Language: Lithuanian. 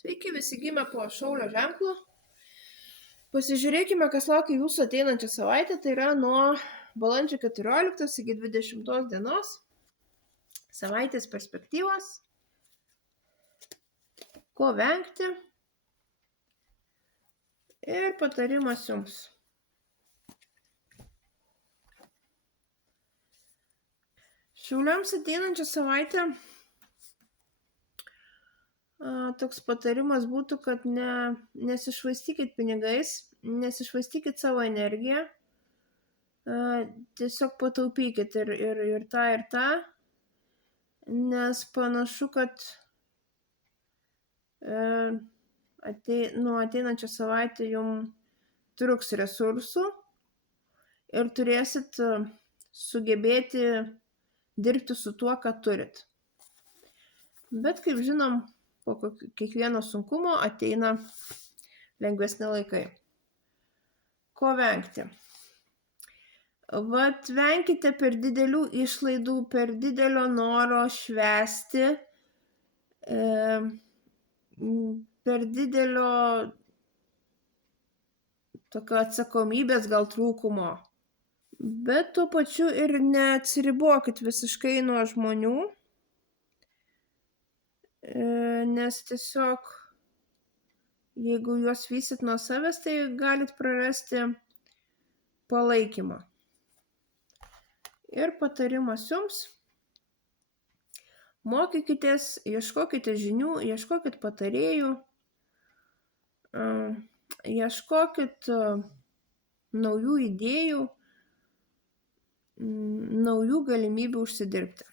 Sveiki visi gimę po šaulio ženklu. Pasižiūrėkime, kas laukia jūsų ateinančią savaitę. Tai yra nuo balandžio 14 iki 20 dienos. Savaitės perspektyvos. Ko vengti. Ir patarimas jums. Šiauliams ateinančią savaitę toks patarimas būtų, kad nesišvaistykit pinigais, nesišvaistykit savo energiją, tiesiog pataupykit ir tą, nes panašu, kad nuo ateinančią savaitę jums truks resursų ir turėsit sugebėti dirbti su tuo, ką turit. Bet, kaip žinom, po kiekvieno sunkumo ateina lengvesni laikai. Ko vengti? Venkite per didelių išlaidų, per didelio noro švęsti, per didelio tokio atsakomybės gal trūkumo. Bet tuo pačiu ir neatsiribokit visiškai nuo žmonių, nes tiesiog jeigu juos vysit nuo savęs, tai galit prarasti palaikymą. Ir patarimas jums: mokykitės, ieškokite žinių, ieškokit patarėjų, ieškokit naujų idėjų, naujų galimybių užsidirbti.